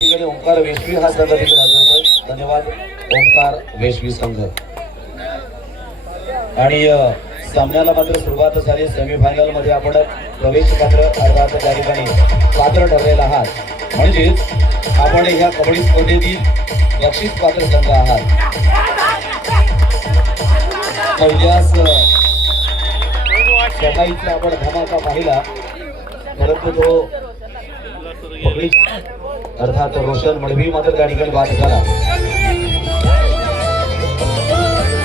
ओंकार वेशवी हा संघ देखील हजर होतोय. धन्यवाद ओंकार वेशवी संघ. आणि सामन्याला मात्र सुरुवात झाली. सेमीफायनल मध्ये आपण प्रवेश पात्र अर्थात त्या ठिकाणी पात्र ठरलेला आहात. म्हणजेच आपण ह्या कबड्डी स्पर्धेतील बक्षीस पात्र संघ आहात. पहिल्याच सकाळीचा आपण धमाका पाहिला, परंतु तो पकडी अर्थात रोशन मडवी मात्र त्या ठिकाणी बाद झाला.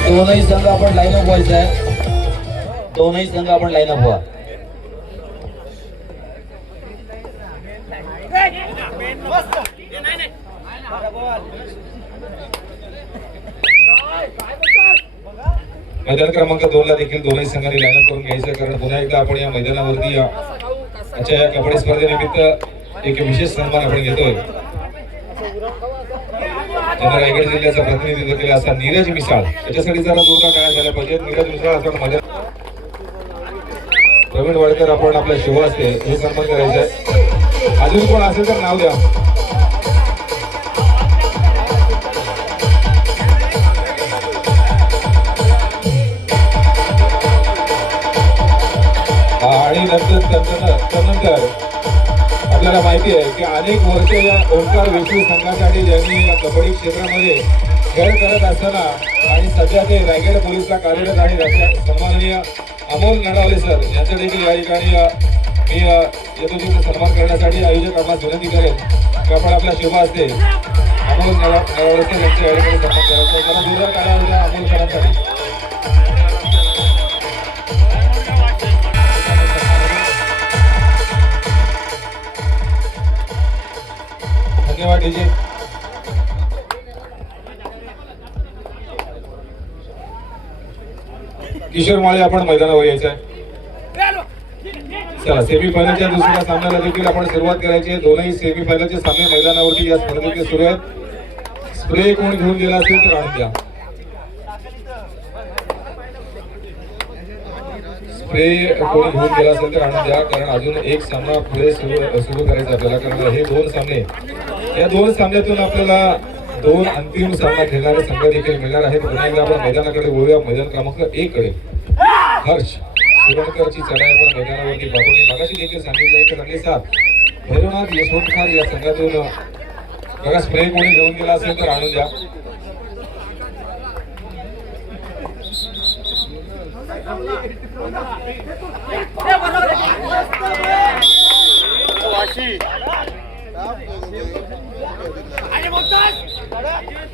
दोनही संघ आपण लाईन अप व्हायचा आहे. दोनही संघ आपण लाईन अप व्हा. मैदान क्रमांक 2 ला देखील दोन्ही संघांनी लाईन अप करून घ्यायचं, कारण पुन्हा एकदा आपण या मैदानावरती आजच्या या कबड्डी स्पर्धेनिमित्त एक विशेष सन्मान आपण घेतोय. ज्यांना रायगड जिल्ह्याचं प्रतिनिधित्व केलं असा नीरज मिसाळ, त्याच्यासाठी जरा जोरदार टाळ्या झाल्या पाहिजेत. नीरज मिसाळ आपण मजा प्रवीण वाडकर आपण आपल्या शिवा असते हे सन्मान करायचं आहे. अजून कोण असेल तर नाव द्या. आणि नंतर आपल्याला माहिती आहे की अनेक वर्ष या ओंकार वेशवी संघासाठी ज्यांनी या कबड्डी क्षेत्रामध्ये खेळ करत असताना आणि सध्या ते रायगड पोलीसला कार्यरत आहेत, सन्माननीय अमोल नडावले सर यांच्या देखील या ठिकाणी मी येतो तिथे सन्मान करण्यासाठी आयोजक आम्हाला विनंती करेन की आपण आपल्या शोभा असते अमोल नडावले सर यांच्या या ठिकाणी सन्मान करायचा. त्याला जोरदार काढावं द्या अमोल सरांसाठी. धन्यवाद डीजे. किशोर माळे आपण मैदानावर यायचं आहे. चला सेमीफायनलच्या दुसऱ्या सामन्याला देखील आपण सुरुवात करायची आहे. दोनही सेमीफायनलचे सामने मैदानावरती या स्पर्धेचे सुरू आहेत. स्प्रे कोण घेऊन गेला असेल तर आणून द्या. स्प्रे कोणी घेऊन गेला असेल तर आणून द्या, कारण अजून एक सामना पुढे सुरू करायचा आपल्याला, कारण हे दोन सामने, या दोन सामन्यातून आपल्याला दोन अंतिम सामना खेळणारे संघ देखील मिळणार आहेत. पुन्हा एकदा आपण मैदानाकडे बोलूया. मैदान क्रमांक 1 कडे हर्ष सुरणकरची चढाई आपण मैदानावरती पाहतो. मी मगाशी देखील सांगितलं की चांगली साथ भैरवनाथ यशवंतखार या संघातून बघा. स्प्रे कोणी घेऊन गेला असेल तर आणून द्या.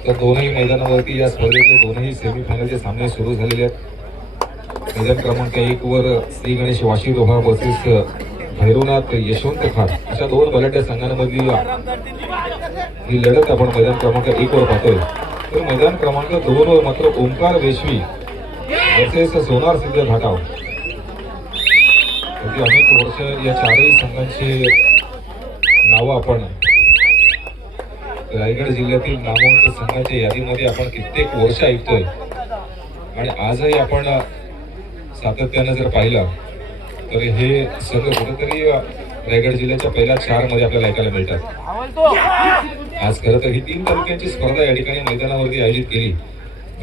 तर दोनही मैदानावरती या स्पर्धेचे दोनही सेमीफायनलचे सामने सुरू झालेले आहेत. मैदान क्रमांक 1 वर श्री गणेश वाशी रोहा वर्सेस भैरवनाथ यशवंतखार अशा दोन बलाढ्य संघांमधील ही लढत आपण मैदान क्रमांक 1 वर पाहतोय. तर मैदान क्रमांक 2 वर मात्र ओंकार वेशवी वर्सेस सोनार सिद्ध घाटाव. अनेक वर्ष या चारही संघांची नावं आपण रायगड जिल्ह्यातील नामवंत संघाच्या यादीमध्ये आपण कित्येक वर्ष ऐकतोय. आणि आजही आपण सातत्यानं जर पाहिलं तर हे संघ कुठेतरी रायगड जिल्ह्याच्या पहिल्या 4 मध्ये आपल्याला ऐकायला मिळतात. आज खरं तर ही 3 तालुक्यांची स्पर्धा या ठिकाणी मैदानावरती आयोजित केली.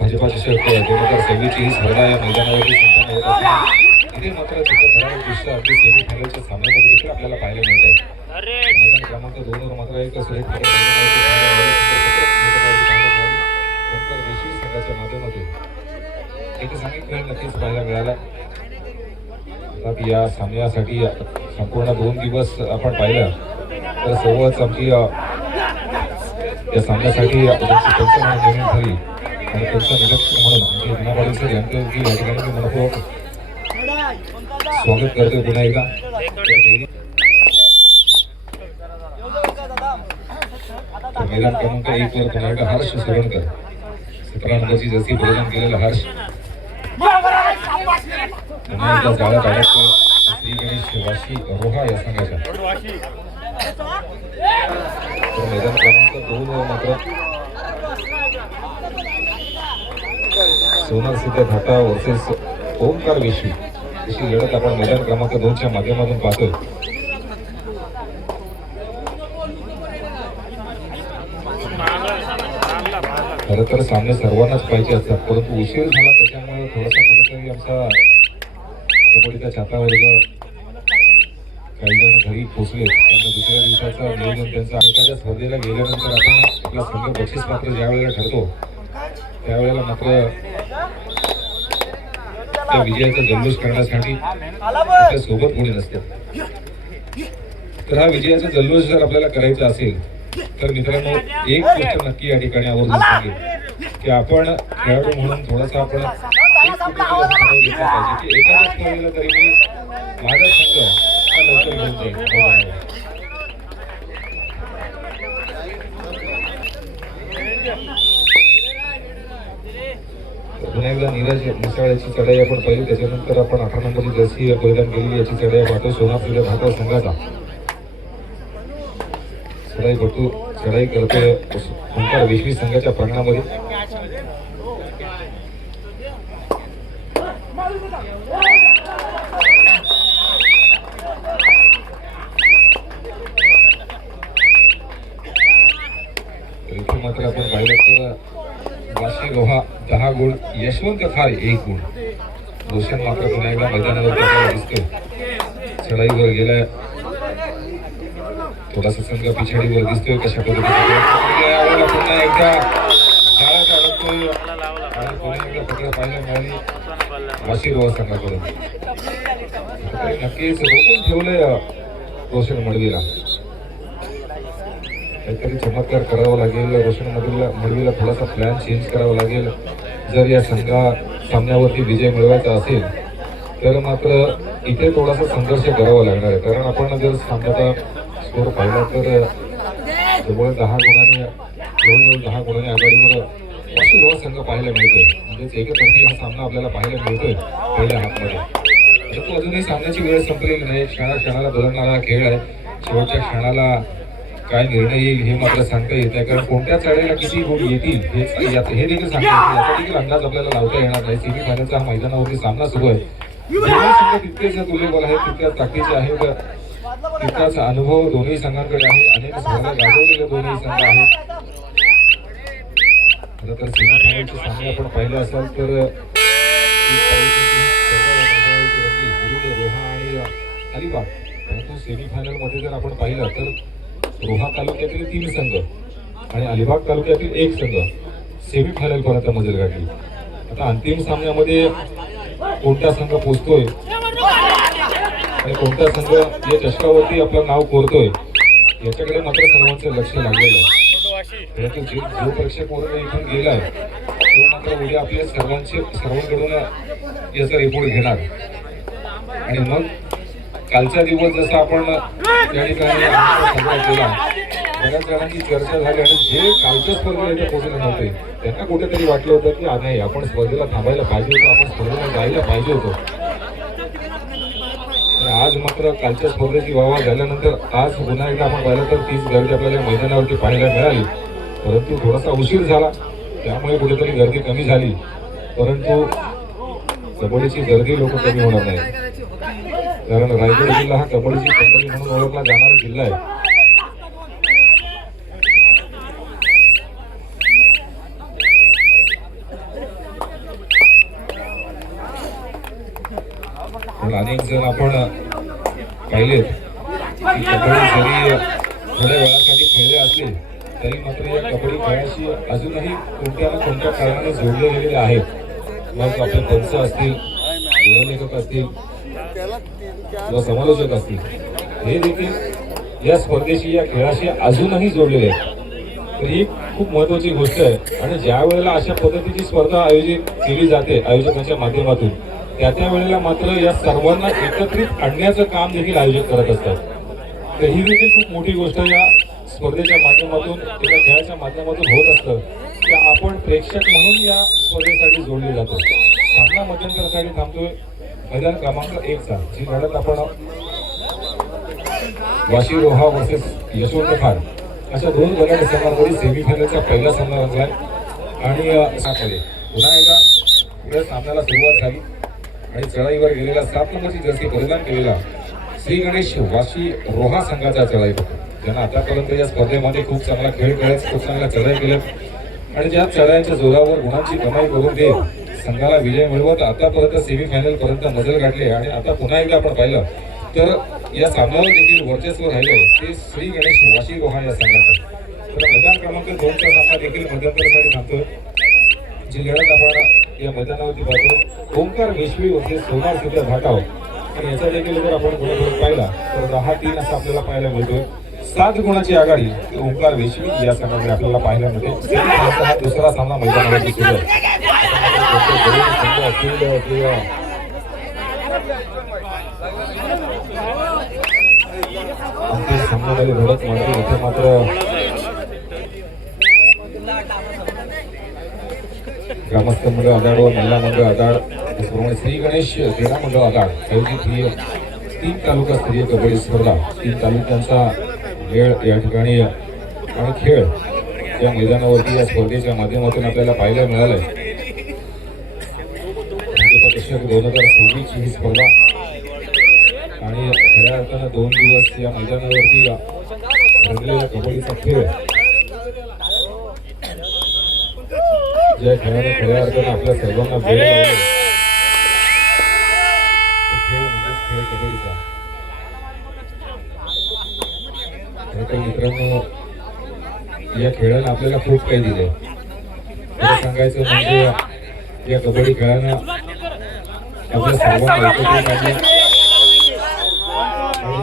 भाजपा चषक 2026 ही स्पर्धा या मैदानावरती संपन्न होत असताना इथे मात्र तिथं ठराविक दृश्य अगदी सेमीफायनलच्या सामन्यामध्ये देखील आपल्याला पाहायला मिळत आहे. मैदान क्रमांक 2 वर मात्र एक संघाच्या माध्यमातून एक चांगली खेळ नक्कीच पाहायला मिळाला. या सामन्यासाठी संपूर्ण 2 दिवस आपण पाहिलं तर सर्वच आमची या सामन्यासाठी पंच म्हणून नेमणूक झाली आणि पंच निरीक्षक म्हणून आमचे दिनापाडी सर यांचं या ठिकाणी मनपूर्वक स्वागत करतोय पुन्हा एकदा. मैदान क्रमांक 1 वर पुन्हा एकदा हर्ष सुरणकर 17 नंबरची जर्सी परिधान केलेला हर्ष पुन्हा एकदा जाळ्या काढत श्री गणेश वाशी रोहा या संघाच्या. मैदान क्रमांक 2 वर मात्र सोनार सिद्ध घाटा वर्सेस ओंकार वेशवी अशी लढत आपण मैदान क्रमांक 2 च्या माध्यमातून पाहतोय. खरं तर सामने सर्वांनाच पाहिजे असतात, परंतु उशीर झाला त्याच्यामुळे थोडासा कुठेतरी आमचा कबड्डीचा छाता वर्ग काही जण घरी पोचले. त्यामुळे दुसऱ्या दिवसाचं नियोजन त्यांचं एखाद्या स्पर्धेला गेल्यानंतर आपण आपला संघ बक्षीस पात्र ज्या वेळेला ठरतो त्यावेळेला मात्र त्या विजयाचा जल्लोष करण्यासाठी आपल्या सोबत कोणी नसते. तर हा विजयाचा जल्लोष जर आपल्याला करायचा असेल तर मित्रांनो एक गोष्ट नक्की या ठिकाणी आवर्जून सांगेल की आपण खेळाडू म्हणून थोडासा आपण एक कुठेतरी असं ठरवून घेतलं पाहिजे की एखाद्या स्पर्धेला तरी मी माझा संघ हा लवकर घेऊन जाईल मैदानावर. पुन्हा एकदा नीरज मिसाळ्याची चढाई आपण पाहिली, त्याच्यानंतर आपण 18 नंबरची जर्सी परिधान केलेली याची चढाई पाहतो सोनापूर भागाव संघाचा. चढाई करतोय ओंकार विश्वी संघाच्या प्रांगणामध्ये. इथे मात्र आपण पाहिलं तर वाशी रोहा 10 गुण, यशवंत खार 1 गुण. रोशन मात्र पुन्हा एकदा मैदानावर आपल्याला दिसतोय, चढाईवर गेलाय. थोडासा संघ पिछाडीवर दिसतोय कशा पद्धतीने पुन्हा एकदा जाळ्यात अडकतोय आणि पुन्हा एकदा पकड पाहायला मिळाली वाशी रोहा संघाकडून. नक्कीच रोखून ठेवलंय रोशन मडवीला. काहीतरी चमत्कार करावा लागेल रोशन मडवीला थोडासा प्लॅन चेंज करावा लागेल जर या सामन्यावरती विजय मिळवायचा असेल तर. मात्र इथे थोडासा संघर्ष करावा लागणार आहे, कारण आपण जर सामन्याचा स्कोर पाहिला तर जवळ 10 गुणांनी जवळजवळ 10 गुणांनी आघाडीवर वाशी रोहा संघ पाहायला मिळतोय. म्हणजेच एकतर्फी हा सामना आपल्याला पाहायला मिळतोय पहिल्या हाफमध्ये. परंतु अजूनही सामन्याची वेळ संपलेली नाही, क्षणाक्षणाला बदलणारा खेळ आहे. शेवटच्या क्षणाला काय निर्णय येईल हे मात्र सांगता येत नाही, कारण कोणत्या चढाईला किती गुण येतील हे देखील सांगता येईल. याचा देखील अंदाज आपल्याला लावता येणार नाही. सेमीफायनलचा हा मैदानावरती सामना सुरू आहे. संघ तितकेच तुल्यबळ आहेत, तितक्याच ताकदीचे आहेत, तितकाच अनुभव दोन्ही संघांकडे आहे. अनेक स्पर्धा गाजवलेले दोन्ही संघ आहेत. खरं तर सेमीफायनलचे सामने आपण पाहिले असाल तर रोहा आणि अलिबाग. परंतु सेमीफायनल मध्ये जर आपण पाहिलं तर रोहा तालुक्यातील 3 संघ आणि अलिबाग तालुक्यातील 1 संघ सेमीफायनल पर्यंत मजल गाठली. आता अंतिम सामन्यामध्ये कोणता संघ पोहोचतोय आणि कोणता संघ या चषकावरती आपलं नाव कोरतोय याच्याकडे मात्र सर्वांचं लक्ष लागलेलं आहे. परंतु जो प्रेक्षक वर्ग इथून गेलाय तो मात्र उद्या आपल्या सर्वांकडून याचा रिपोर्ट घेणार. आणि मग कालचा दिवस जसा आपण त्या ठिकाणी सगळा केला, बऱ्याच जणांची चर्चा झाली आणि जे कालच्या स्पर्धेला इथे पोहोचले नव्हते त्यांना कुठेतरी वाटलं होतं की नाही आपण स्पर्धेला थांबायला पाहिजे होतं, आपण स्पर्धेला जायला पाहिजे होतं. आज मात्र कालच्या स्पर्धेची वाहवा झाल्यानंतर आज पुन्हा एकदा आपण पाहिलं तर 30 गर्दी आपल्याला मैदानावरती पाहायला मिळाली. परंतु थोडासा उशीर झाला त्यामुळे कुठेतरी गर्दी कमी झाली, परंतु कबड्डीची गर्दी लोक कमी होणार नाही, कारण रायगड जिल्हा हा कबड्डीची कंपनी म्हणून ओळखला जाणारा जिल्हा आहे. अनेक जण आपण पाहिलेत की कबड्डी जरी थोड्या वेळासाठी खेळले असले तरी मात्र या कबड्डी खेळाशी अजूनही कोणत्या ना कोणत्या कारणाने जोडले गेलेले आहेत. मग आपले पंच असतील, लेखक असतील किंवा समालोचक असतील, हे देखील या स्पर्धेशी या खेळाशी अजूनही जोडलेले आहेत. तर ही खूप महत्वाची गोष्ट आहे. आणि ज्या वेळेला अशा पद्धतीची स्पर्धा आयोजित केली जाते आयोजकांच्या माध्यमातून त्या वेळेला मात्र या सर्वांना एकत्रित आणण्याचं काम देखील आयोजक करत असतात. तर ही देखील खूप मोठी गोष्ट या स्पर्धेच्या माध्यमातून एका खेळाच्या माध्यमातून होत असतं की आपण प्रेक्षक म्हणून या स्पर्धेसाठी जोडले जातो. सामना मध्यंतरासाठी थांबतोय मैदान क्रमांक 1 चा. जी लढत आपण वाशी रोहा वर्सेस यशवंत खार अशा 2 गटाच्या संघांमध्ये सेमीफायनलचा पहिला सामना रंगलाय. आणि पुन्हा एकदा पुढे सामन्याला सुरुवात झाली आणि चढाईवर गेलेला 7 नंबरची जर्सी परिधान केलेला श्री गणेश वाशी रोहा संघाचा चढाई होता, ज्यांना आतापर्यंत या स्पर्धेमध्ये खूप चांगला खेळ खेळत खूप चांगला चढाई केल्यात. आणि ज्या चढायांच्या जोरावर गुणांची कमाई करून ते संघाला विजय मिळवत आतापर्यंत सेमीफायनल पर्यंत मजल गाठले आणि आता पुन्हा एकदा आपण पाहिलं तर या सामन्यावर देखील वर्चस्व राहिले ते श्री गणेश वाशी रोहा या संघाचं. तर मैदान क्रमांक 2चा सामना देखील मध्यंतरासाठी थांबतोय. जी लढत आपण या मैदानावरती पाहतो ओंकार वेशवी वर्सेस सोनार सिद्ध भाटाव आणि याचा देखील जर आपण गुणफलक पाहिला तर 10-3 असा आपल्याला पाहायला मिळतोय. 7 गुणाची आघाडी ओंकार वेशवी या संघाकडे आपल्याला पाहायला मिळते. हा दुसरा सामना मैदानावरती सुरू आहे. अंतिम सामन्यामध्ये धडक मारली इथे मात्र ग्रामस्थ मंडळ आदाड व महिला मंडळ आदाड त्याचप्रमाणे श्री गणेश क्रीडा मंडळ आदाड आयोजित ही 3 तालुकास्तरीय कबड्डी स्पर्धा 3 तालुक्यांचा वेळ या ठिकाणी आणि खेळ या मैदानावरती या स्पर्धेच्या माध्यमातून आपल्याला पाहायला मिळालंय. 2026 ही स्पर्धा आणि खऱ्या अर्थानं 2 दिवस या मैदानावरती रंगलेला कबड्डीचा खेळ ज्या खेळाने खऱ्या अर्थानं आपल्या सर्वांना वेळ लावले तो खेळ म्हणजेच खेळ कबड्डीचा. खरं मित्रांनो या खेळानं आपल्याला खूप काही दिले. खरं सांगायचं म्हणजे या कबड्डी खेळानं आपल्या सर्वांना एकत्रित आणले आणि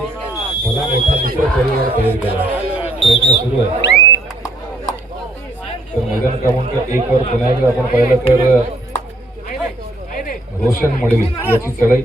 भला मोठा मित्र परिवार तयार केला. प्रयत्न सुरू आहे. तर मैदान क्रमांक 1 वर पुन्हा एकदा आपण पाहिलं तर रोशन मडवी याची चढाई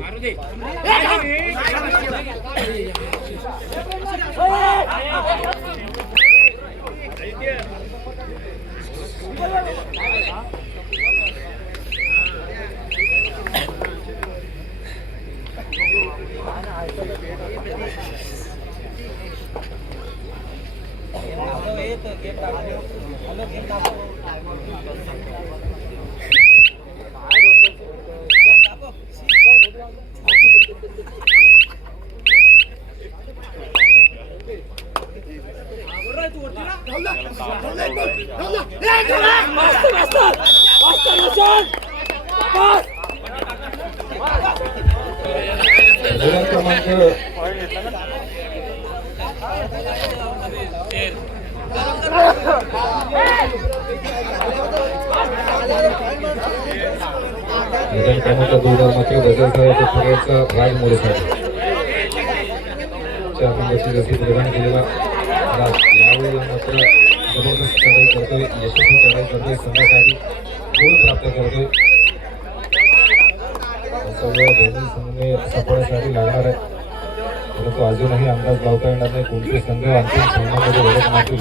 क्रमांक 2 मात्र बदलचा राज मोरेसाठी 4 नंबरची रस्सी प्रदान केलेला राज यावेळेला मात्र जबरदस्त चढाई करतोय. यशस्वी चढाई करतोय. संघासाठी गोल प्राप्त करतोय. दोन्ही संघ सापडण्यासाठी लागणार आहे. परंतु अजूनही अंदाज लावता येणार नाही कोणते संघ अंतिम सामन्यामध्ये लढत मात्र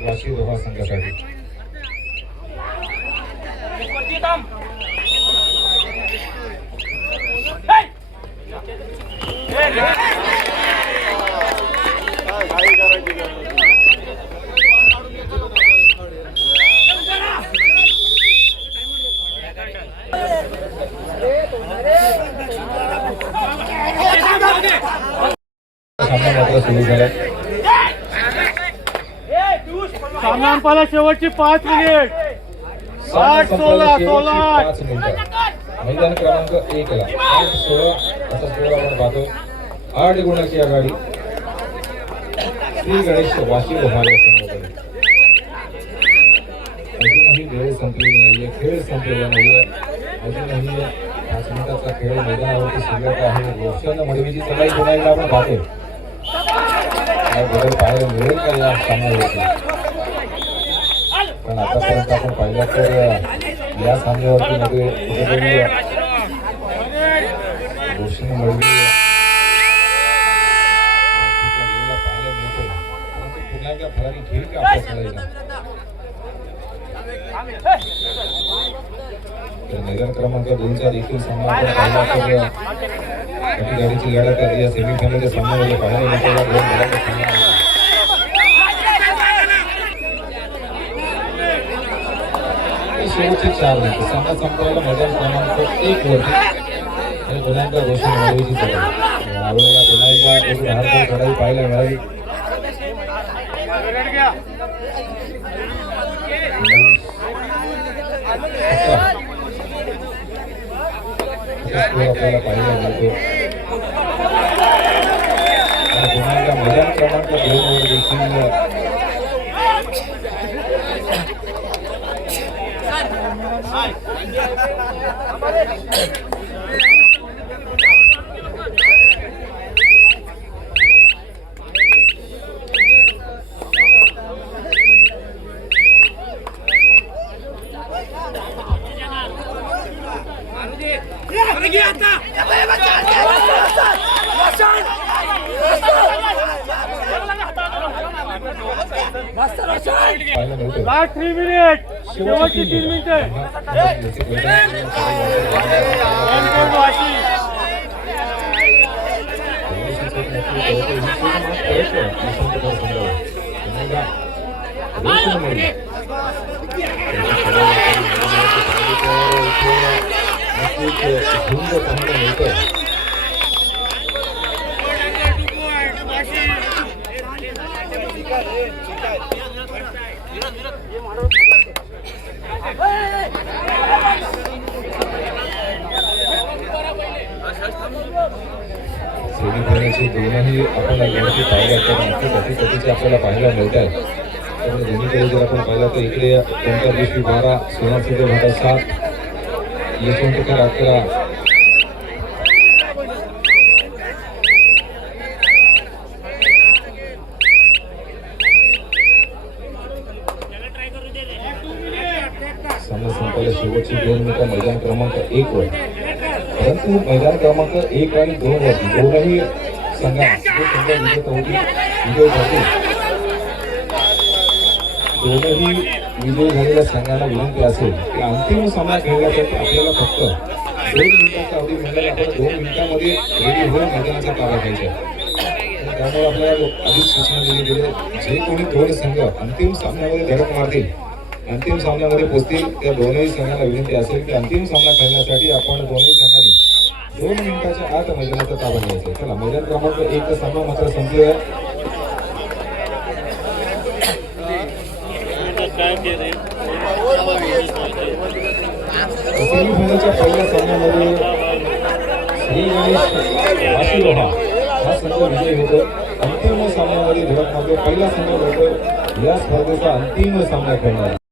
वाशी रोहा संघासाठी सामना मात्र सुरू झाला. सामना पाला शेवटची 5 मिनिट 8-16 मैदान क्रमांक 1 ला 8-16 असा स्कोर आपण पाहतो. 8 गुणाची आघाडी श्री गणेश वाशी रोहा या संघाकडे. अजूनही वेळ संपलेली नाहीये. खेळ संपलेला नाहीये. अजूनही 5 मिनिटाचा खेळ मैदानावरती शिल्लक आहे. रोशन मडवीची चढाई पुन्हा एकदा आपण पाहतोय. काय बदल पाहायला मिळेल का या सामन्यावरती. पण आतापर्यंत आपण पाहिलं तर या सामन्यावरती मध्ये कुठेतरी रोशन मडवी पाहायला मिळतो. परंतु पुन्हा एकदा फरारी घेईल का आपल्या खेळायला. तर मैदान क्रमांक 2चा देखील सामना आपण पाहिला तर गाडीची लढत या सेमीफायनलच्या सामन्यामध्ये पाहायला मिळतो. शेवटचे 4 मिनिट सामना संपवायला मैदान क्रमांक 1 वरती आणि पुन्हा एकदा रोशन वाढवायची सवय यावेळेला पुन्हा एकदा एक धारदार लढाई पाहायला मिळाली आपल्याला पाहायला मिळतो आणि पुन्हा एकदा मैदान क्रमांक 2 वर देखील पाहायला मिळतो लास्ट 3 मिनिट शेवटची 3 मिनिटे वाशी सेमीफायनलचे दोनही आपण लढती पाहिल्या तर नक्कीच अटीतटीचे आपल्याला पाहायला मिळत आहेत तर दोन्हीकडे जर आपण पाहिलं तर इकडे कोणत्या दिवशी 12 सोनासिद्ध भाटा 7 यशवंतकर 11 सामना संपला शेवटची 2 मिनिटं मैदान क्रमांक 1 वर परंतु मैदान क्रमांक 1 आणि 2 वरती दोनही संघांची विजेता होती विजय झाले दोनही विजयी झालेल्या संघाला विनंती असेल की अंतिम सामना खेळण्यासाठी आपल्याला फक्त 2 मिनिटाचा अवधी मिळाला आपण 2 मिनिटांमध्ये रेडी होऊन मैदानाचा ताबा घ्यायचा त्यामुळे आपल्याला आधीच सूचना दिली गेली जे कोणी 2 संघ अंतिम सामन्यामध्ये धडक मारतील अंतिम सामन्यामध्ये पोहोचतील त्या दोनही संघांना विनंती असेल की अंतिम सामना खेळण्यासाठी आपण दोनही संघांनी 2 मिनिटाच्या आत मैदानाचा ताबा घ्यायचा चला मैदान क्रमांक 1 सामना मात्र संपलेला आहे सेमीफायनलच्या पहिल्या सामन्यामध्ये श्री गणेश वाशिलोहा हा संघ विजयी होतो अंतिम सामन्यामध्ये धडक मारतो पहिला संघ होतो या स्पर्धेचा अंतिम सामना खेळणार